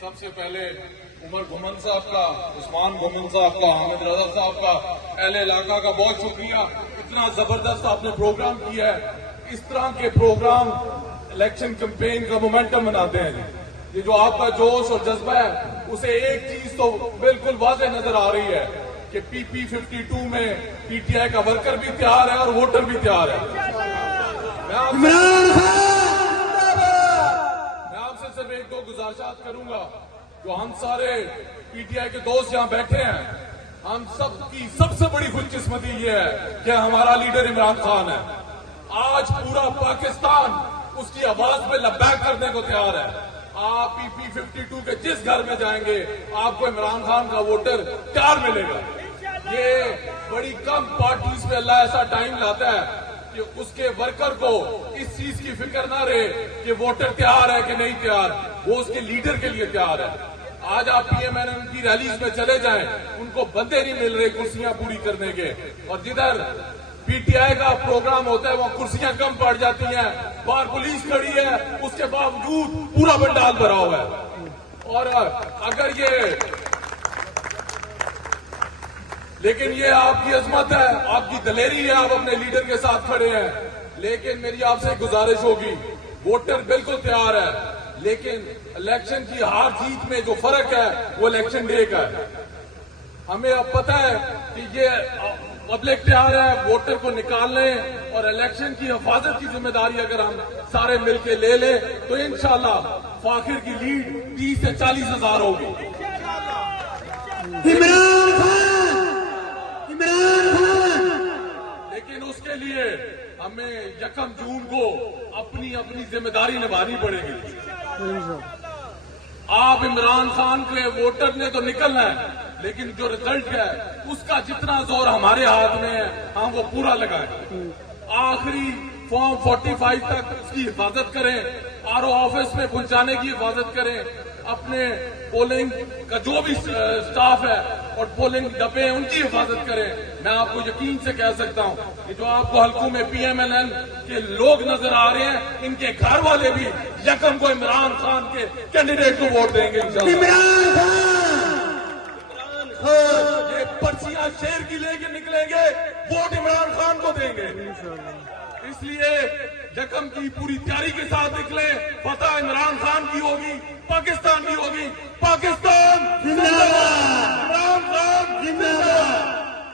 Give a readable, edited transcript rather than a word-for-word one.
سب سے پہلے عمر گھمن صاحب کا، عثمان گھمن صاحب کا، حامد رضا صاحب کا، اہل علاقہ کا بہت شکریہ. اتنا زبردست آپ نے پروگرام کیا ہے. اس طرح کے پروگرام الیکشن کمپین کا مومنٹم بناتے ہیں. یہ جو آپ کا جوش اور جذبہ ہے، اسے ایک چیز تو بالکل واضح نظر آ رہی ہے کہ پی پی 52 میں پی ٹی آئی کا ورکر بھی تیار ہے اور ووٹر بھی تیار ہے. میں آپ سے صرف ایک دو گزارشات کروں گا. جو ہم سارے پی ٹی آئی کے دوست یہاں بیٹھے ہیں، ہم سب کی سب سے بڑی خوش قسمتی یہ ہے کہ ہمارا لیڈر عمران خان ہے. آج پورا پاکستان اس کی آواز پہ لبیک کرنے کو تیار ہے. آپ پی پی 52 کے جس گھر میں جائیں گے آپ کو عمران خان کا ووٹر تیار ملے گا. یہ بڑی کم پارٹیز پہ اللہ ایسا ٹائم لاتا ہے کہ اس کے ورکر کو اس چیز کی فکر نہ رہے کہ ووٹر تیار ہے کہ نہیں تیار، وہ اس کے لیڈر کے لیے تیار ہے. آج آپ پی ایم این ایم کی ریلیز میں چلے جائیں، ان کو بندے نہیں مل رہے کرسیاں پوری کرنے کے، اور جدھر پی ٹی آئی کا پروگرام ہوتا ہے وہ کرسیاں کم پڑ جاتی ہیں. باہر پولیس کھڑی ہے، اس کے باوجود پورا بنڈال بھرا ہوا ہے. اور اگر لیکن یہ آپ کی عظمت ہے، آپ کی دلیری ہے، آپ اپنے لیڈر کے ساتھ کھڑے ہیں. لیکن میری آپ سے گزارش ہوگی، ووٹر بالکل تیار ہے، لیکن الیکشن کی ہار جیت میں جو فرق ہے وہ الیکشن ڈے کا ہے. ہمیں اب پتہ ہے کہ یہ پبلک تیار ہے ووٹر کو نکالنے اور الیکشن کی حفاظت کی ذمہ داری اگر ہم سارے مل کے لے لیں تو انشاءاللہ فاخر کی لیڈ 30 سے 40 ہزار ہوگی. لیکن اس کے لیے ہمیں 1 جون کو اپنی ذمہ داری نبھانی پڑے گی. آپ عمران خان کے ووٹر نے تو نکلنا ہے، لیکن جو رزلٹ ہے اس کا جتنا زور ہمارے ہاتھ میں ہے ہم وہ پورا لگائیں. آخری فارم 45 تک اس کی حفاظت کریں، آر او آفس میں پہنچانے کی حفاظت کریں، اپنے پولنگ کا جو بھی سٹاف ہے اور پولنگ ڈبے ہیں ان کی حفاظت کریں. میں آپ کو یقین سے کہہ سکتا ہوں کہ جو آپ کو حلقوں میں پی ایم ایل این کے لوگ نظر آ رہے ہیں، ان کے گھر والے بھی 1 کو عمران خان کے کینڈیڈیٹ کو ووٹ دیں گے انشاءاللہ. یہ پرچیاں شیر کی لے کے نکلیں گے، ووٹ عمران خان کو دیں گے. اس لیے 1 کی پوری تیاری کے ساتھ نکلیں. فتح عمران خان کی ہوگی، پاکستان کی ہوگی. پاکستان زندہ باد، عمران خان زندہ باد.